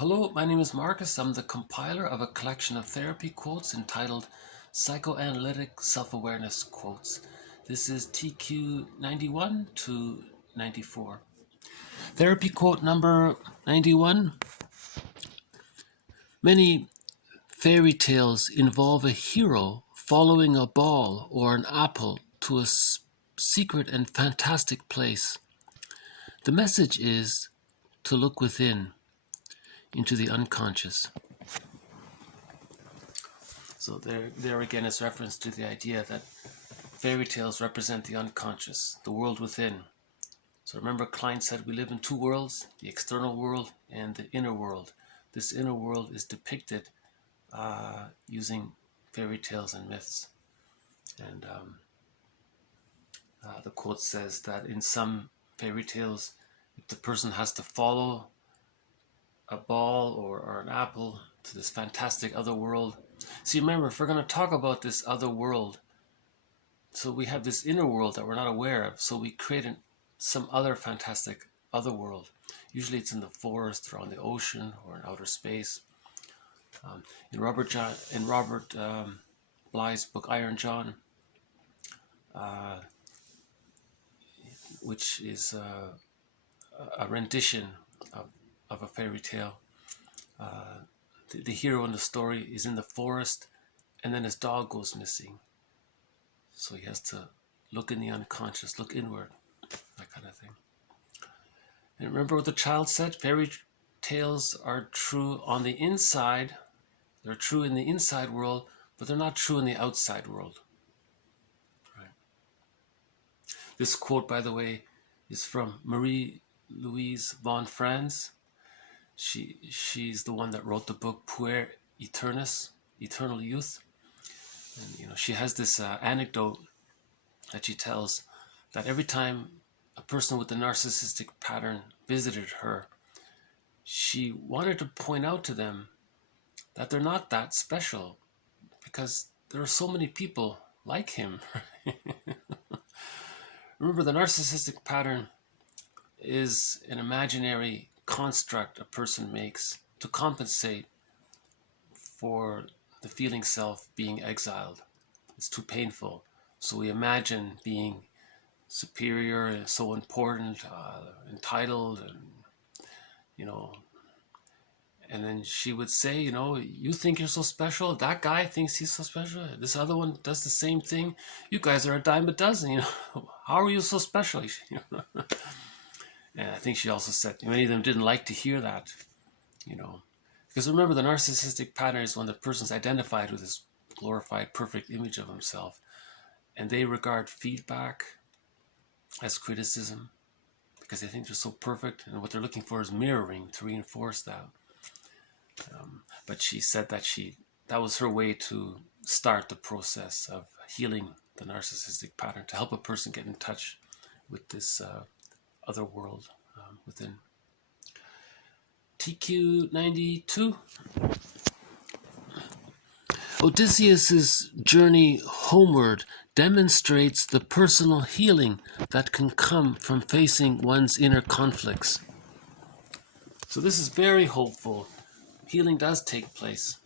Hello, my name is Marcus. I'm the compiler of a collection of therapy quotes entitled Psychoanalytic Self Awareness Quotes. This is TQ 91 to 94. Therapy quote number 91. Many fairy tales involve a hero following a ball or an apple to a secret and fantastic place. The message is to look within, into the unconscious. So there again is reference to the idea that fairy tales represent the unconscious, the world within. So remember, Klein said we live in two worlds, the external world and the inner world. This inner world is depicted using fairy tales and myths. And the quote says that in some fairy tales, if the person has to follow a ball or an apple to this fantastic other world. See, remember, if we're going to talk about this other world, so we have this inner world that we're not aware of, so we create some other fantastic other world. Usually it's in the forest or on the ocean or in outer space. In Robert Bly's book Iron John, which is a rendition of a fairy tale. The hero in the story is in the forest, and then his dog goes missing. So he has to look in the unconscious, look inward, that kind of thing. And remember what the child said? Fairy tales are true on the inside. They're true in the inside world, but they're not true in the outside world. Right. This quote, by the way, is from Marie-Louise von Franz. She's the one that wrote the book Puer Aeternus, Eternal Youth. And she has this anecdote that she tells that every time a person with a narcissistic pattern visited her, she wanted to point out to them that they're not that special because there are so many people like him. Remember, the narcissistic pattern is an imaginary construct a person makes to compensate for the feeling self being exiled. It's too painful. So we imagine being superior and so important, entitled, and then she would say, you think you're so special? That guy thinks he's so special. This other one does the same thing. You guys are a dime a dozen, How are you so special? And I think she also said many of them didn't like to hear that, Because remember, the narcissistic pattern is when the person's identified with this glorified, perfect image of himself. And they regard feedback as criticism because they think they're so perfect. And what they're looking for is mirroring to reinforce that. But she said that was her way to start the process of healing the narcissistic pattern, to help a person get in touch with this other world within. TQ 92. Odysseus's journey homeward demonstrates the personal healing that can come from facing one's inner conflicts. So this is very hopeful. Healing does take place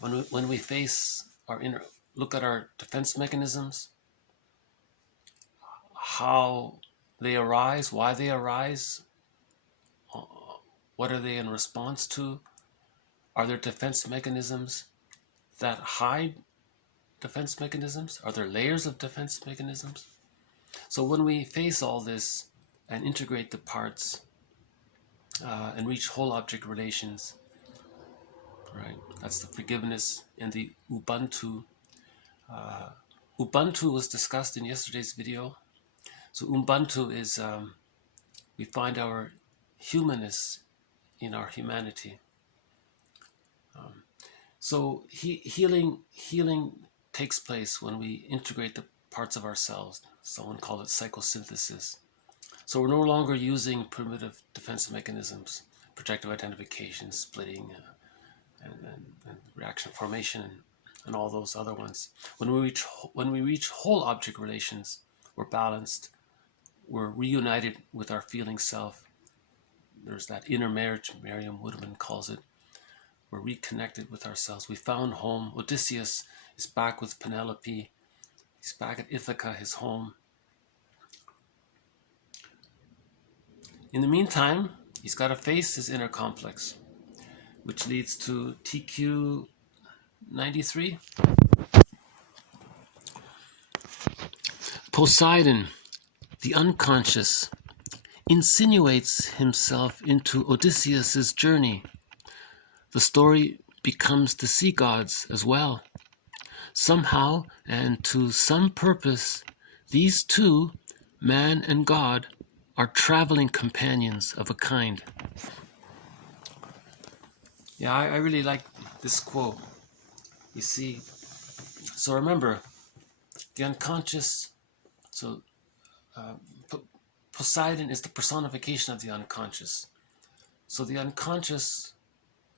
when we face our inner, look at our defense mechanisms, how they arise, why they arise, what are they in response to? Are there defense mechanisms that hide defense mechanisms? Are there layers of defense mechanisms? So when we face all this and integrate the parts and reach whole object relations, right? That's the forgiveness and the Ubuntu. Ubuntu was discussed in yesterday's video. So Ubuntu is we find our humanness in our humanity. So healing takes place when we integrate the parts of ourselves. Someone called it psychosynthesis. So we're no longer using primitive defense mechanisms, projective identification, splitting, and reaction formation, and all those other ones. When we reach whole object relations, we're balanced. We're reunited with our feeling self. there's that inner marriage, Merriam-Woodman calls it. We're reconnected with ourselves. We found home. Odysseus is back with Penelope. He's back at Ithaca, his home. In the meantime, he's got to face his inner complex, which leads to TQ 93. Poseidon, the unconscious, insinuates himself into Odysseus's journey. The story becomes the sea gods as well. Somehow and to some purpose, these two, man and god, are traveling companions of a kind. Yeah, I really like this quote. You see, so remember, the unconscious, so Poseidon is the personification of the unconscious. So the unconscious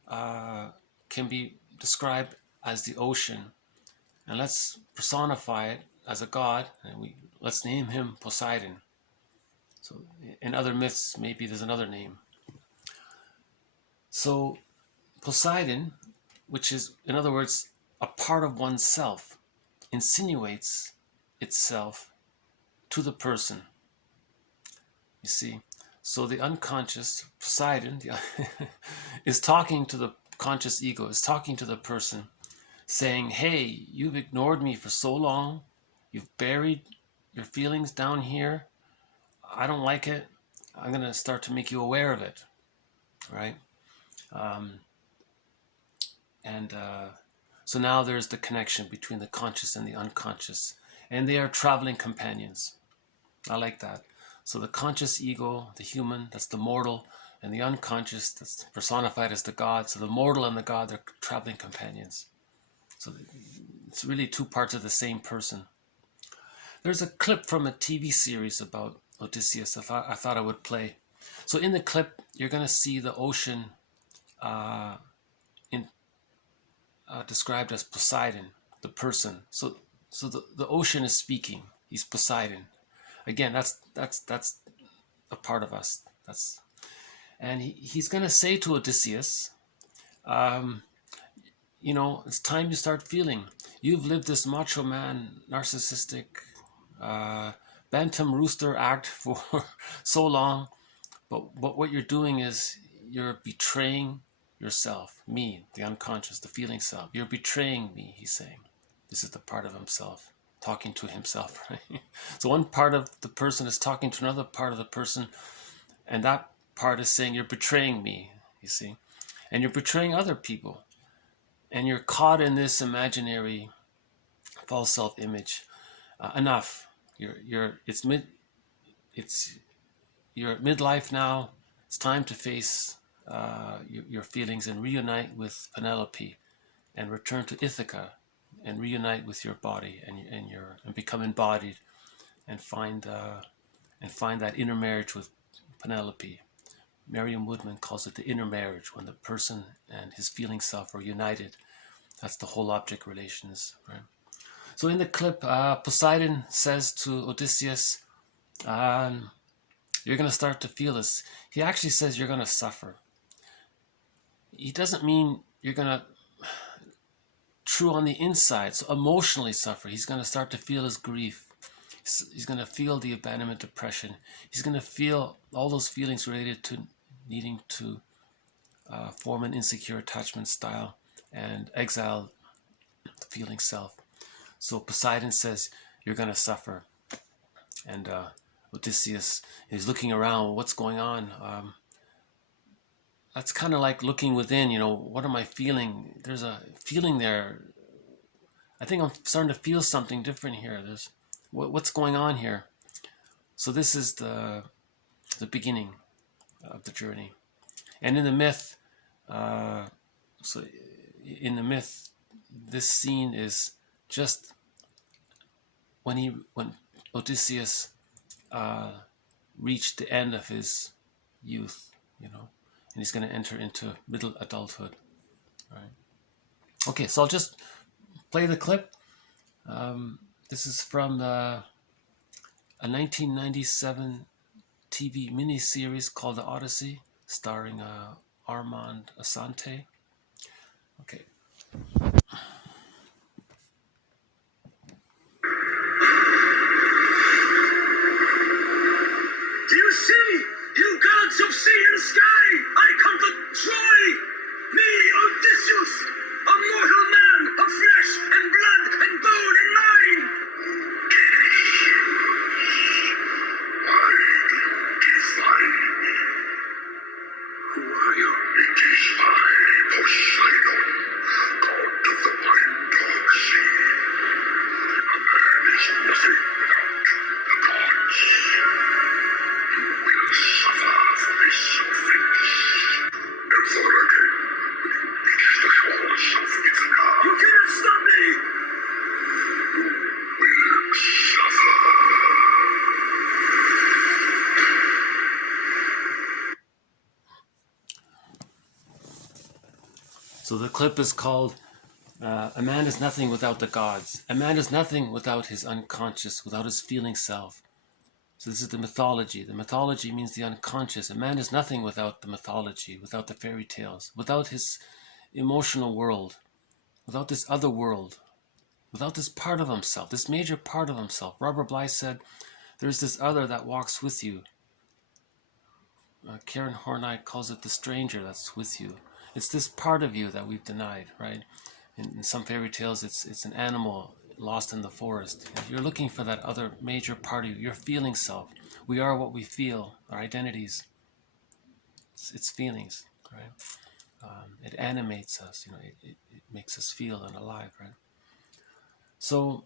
can be described as the ocean, and let's personify it as a god, and let's name him Poseidon. So in other myths, maybe there's another name. So Poseidon, which is, in other words, a part of oneself, insinuates itself to the person. You see, so the unconscious, Poseidon, is talking to the conscious ego, is talking to the person, saying, hey, you've ignored me for so long, you've buried your feelings down here, I don't like it, I'm going to start to make you aware of it, right? So now there's the connection between the conscious and the unconscious, and they are traveling companions. I like that. So the conscious ego, the human, that's the mortal, and the unconscious, that's personified as the god. So the mortal and the god, they're traveling companions. So it's really two parts of the same person. There's a clip from a TV series about Odysseus I thought I would play. So in the clip, you're going to see the ocean described as Poseidon, the person. So the ocean is speaking. He's Poseidon. Again, that's a part of us. And he's going to say to Odysseus, you know, it's time you start feeling. You've lived this macho man, narcissistic, bantam rooster act for so long, but what you're doing is you're betraying yourself, me, the unconscious, the feeling self. You're betraying me, he's saying. This is the part of himself, talking to himself, right? So one part of the person is talking to another part of the person, and that part is saying, you're betraying me, you see? And you're betraying other people. And you're caught in this imaginary false self-image. Enough. You're at midlife now. It's time to face your feelings and reunite with Penelope, and return to Ithaca, and reunite with your body and become embodied, and find that inner marriage with Penelope. Merriam-Woodman calls it the inner marriage, when the person and his feeling self are united. That's the whole object relations, right? So in the clip, Poseidon says to Odysseus, you're going to start to feel this. He actually says you're going to suffer. He doesn't mean you're going to, true on the inside, so emotionally suffer. He's going to start to feel his grief. He's going to feel the abandonment depression. He's going to feel all those feelings related to needing to form an insecure attachment style and exile the feeling self. So Poseidon says, you're going to suffer. And Odysseus is looking around, what's going on? That's kind of like looking within, you know, what am I feeling? There's a feeling there. I think I'm starting to feel something different here. There's what's going on here? So this is the beginning of the journey. And in the myth, this scene is just when Odysseus reached the end of his youth, you know, and he's going to enter into middle adulthood, right? Okay, so I'll just play the clip. This is from a 1997 TV miniseries called The Odyssey, starring Armand Assante. Okay. Do you see, you gods of sea and sky? I come to Troy! Me, Odysseus, a mortal man of flesh and blood and bone and mind! Who are you? It is I, Poseidon, god of the wine-dog sea. A man is nothing without the gods. You will suffer for this offense. Never again will you reach the shores of Ithaca. You cannot stop me! You will suffer. So the clip is called A Man is Nothing Without the Gods. A man is nothing without his unconscious, without his feeling self. So this is the mythology. The mythology means the unconscious. A man is nothing without the mythology, without the fairy tales, without his emotional world, without this other world, without this part of himself, this major part of himself. Robert Bly said, there's this other that walks with you. Karen Horney calls it the stranger that's with you. It's this part of you that we've denied, right? In some fairy tales, it's an animal lost in the forest. You're looking for that other major part of you, your feeling self. We are what we feel, our identities. It's feelings, right? It animates us, it makes us feel and alive, right? So,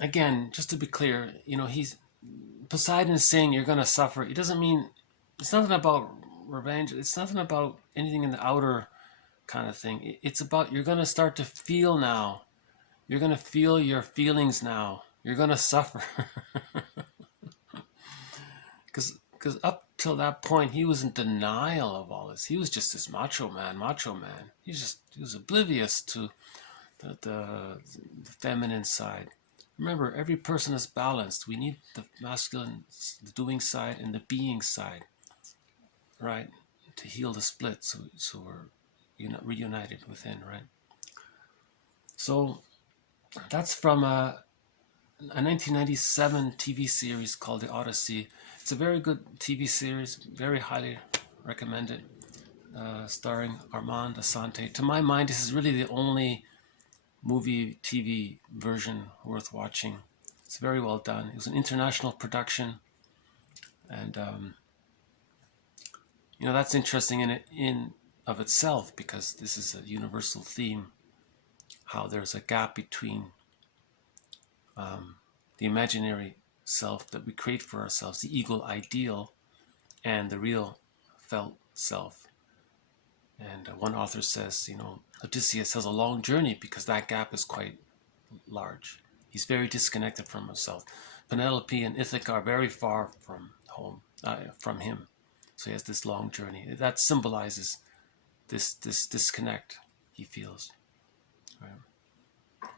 again, just to be clear, Poseidon is saying you're going to suffer. It doesn't mean, it's nothing about revenge. It's nothing about anything in the outer kind of thing. It's about, you're going to start to feel now. You're going to feel your feelings now. You're going to suffer. Because up till that point, he was in denial of all this. He was just this macho man. He was oblivious to the feminine side. Remember, every person is balanced. We need the masculine, the doing side, and the being side, right? To heal the split, so we're reunited within, right? So that's from a 1997 TV series called The Odyssey. It's a very good TV series, very highly recommended, starring Armand Assante. To my mind, this is really the only movie TV version worth watching. It's very well done. It was an international production, and that's interesting in of itself, because this is a universal theme, how there's a gap between the imaginary self that we create for ourselves, the ego ideal, and the real felt self. And one author says, Odysseus has a long journey because that gap is quite large. He's very disconnected from himself. Penelope and Ithaca are very far from home, from him. So he has this long journey. That symbolizes this disconnect he feels. Right.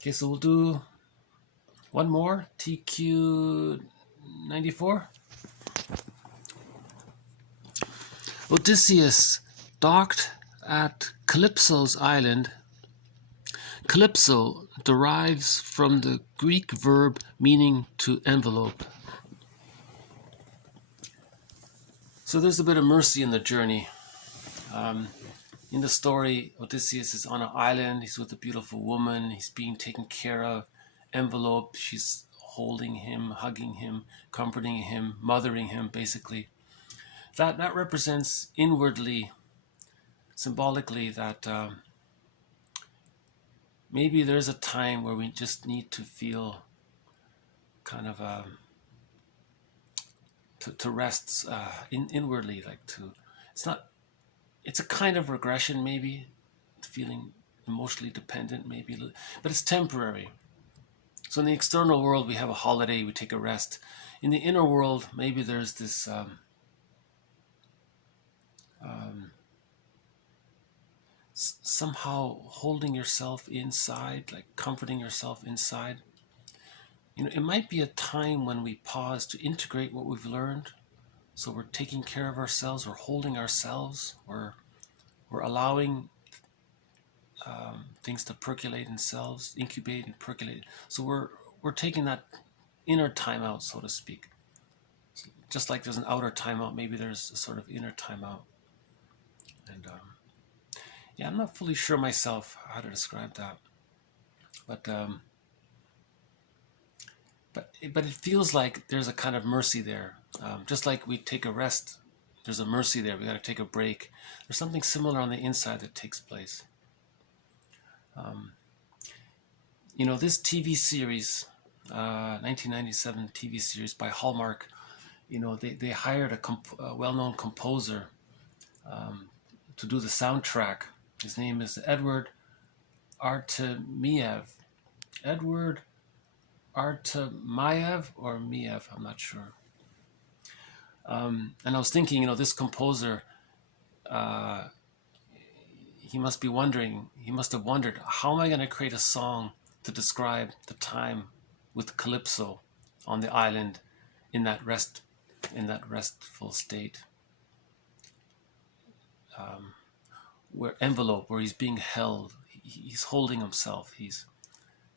Okay, so we'll do one more, TQ 94. Odysseus docked at Calypso's island. Calypso derives from the Greek verb meaning to envelop. So there's a bit of mercy in the journey. In the story, Odysseus is on an island. He's with a beautiful woman. He's being taken care of. Envelope, she's holding him, hugging him, comforting him, mothering him, basically. That represents inwardly, symbolically, that maybe there's a time where we just need to feel kind of to rest inwardly, it's a kind of regression, maybe, feeling emotionally dependent, maybe, but it's temporary. So in the external world, we have a holiday, we take a rest. In the inner world, maybe there's this somehow holding yourself inside, like comforting yourself inside. It might be a time when we pause to integrate what we've learned, So we're taking care of ourselves, we're holding ourselves, we're allowing things to percolate in cells, incubate and percolate. So we're taking that inner timeout, so to speak. Just like there's an outer timeout, maybe there's a sort of inner timeout. And yeah, I'm not fully sure myself how to describe that, but it feels like there's a kind of mercy there. Just like we take a rest, there's a mercy there. We got to take a break. There's something similar on the inside that takes place. You know, this TV series, 1997 TV series by Hallmark, you know, they hired a well-known composer to do the soundtrack. His name is Edward Artemiev. Edward Artemiev or Miev, I'm not sure. And I was thinking, you know, this composer, he must have wondered, how am I going to create a song to describe the time with Calypso on the island in that restful state, where he's being held, he's holding himself,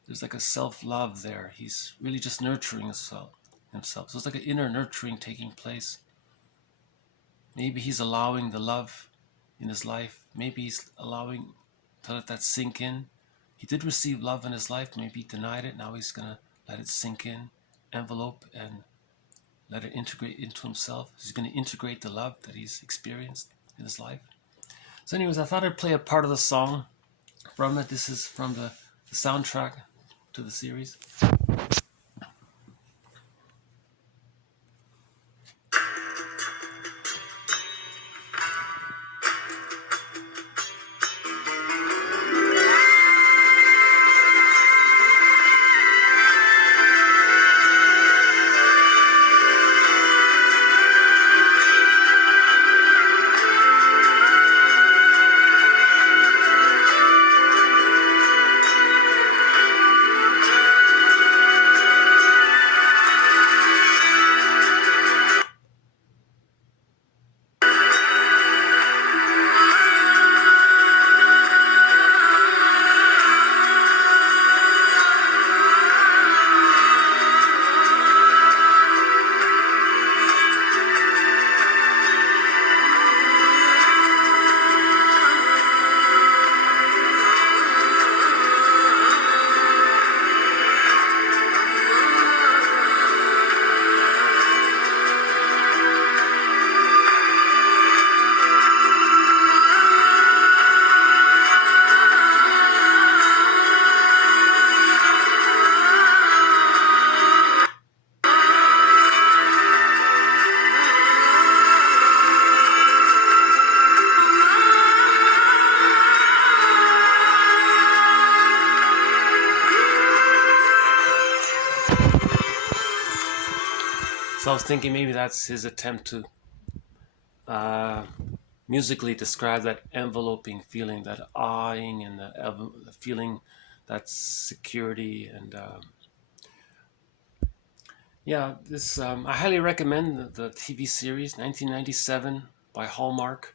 there's like a self-love there, he's really just nurturing himself. So it's like an inner nurturing taking place. Maybe he's allowing the love in his life, maybe he's allowing to let that sink in. He did receive love in his life, maybe he denied it, now he's gonna let it sink in, envelope, and let it integrate into himself. He's going to integrate the love that he's experienced in his life. So anyways, I thought I'd play a part of the song from it. This is from the soundtrack to the series. So I was thinking maybe that's his attempt to musically describe that enveloping feeling, that awing, and the feeling that's security. And yeah, this I highly recommend the TV series 1997 by Hallmark,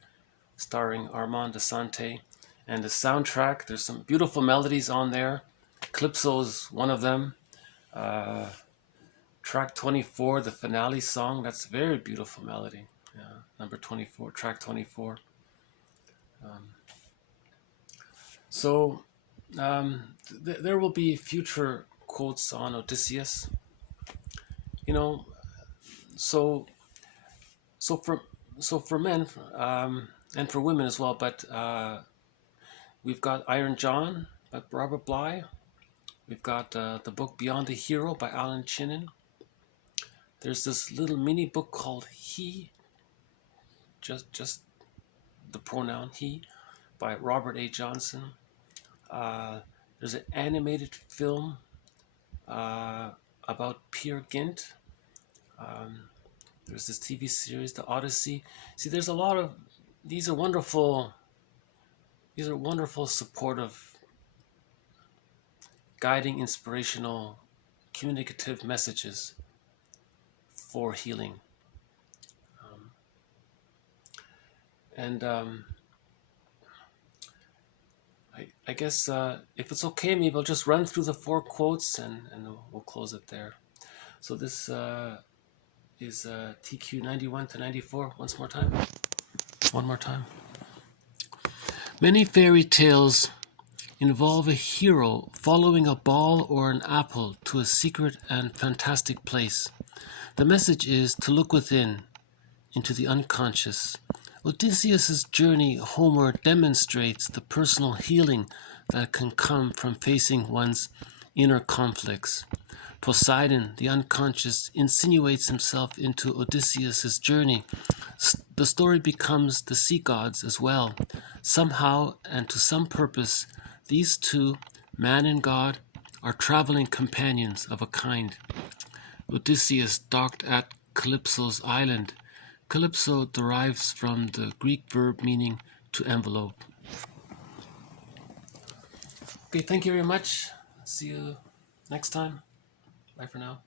starring Armand Desante. And the soundtrack, there's some beautiful melodies on there. Calypso is one of them. Track 24, the finale song, that's a very beautiful melody. Yeah, number 24, track 24. There will be future quotes on Odysseus. You know, so for men and for women as well. But we've got Iron John by Robert Bly. We've got the book Beyond the Hero by Alan Chinin. There's this little mini book called He, just the pronoun he, by Robert A. Johnson. There's an animated film about Peer Gynt. There's this TV series, The Odyssey. See, there's a lot of these are wonderful supportive, guiding, inspirational, communicative messages for healing. And I guess if it's okay, maybe I'll just run through the 4 quotes and we'll close it there. So this is TQ 91 to 94. Once more time. One more time. Many fairy tales involve a hero following a ball or an apple to a secret and fantastic place. The message is to look within, into the unconscious. Odysseus' journey homeward demonstrates the personal healing that can come from facing one's inner conflicts. Poseidon, the unconscious, insinuates himself into Odysseus' journey. The story becomes the sea gods as well. Somehow and to some purpose, these two, man and god, are traveling companions of a kind. Odysseus docked at Calypso's island. Calypso derives from the Greek verb meaning to envelope. Okay, thank you very much. See you next time. Bye for now.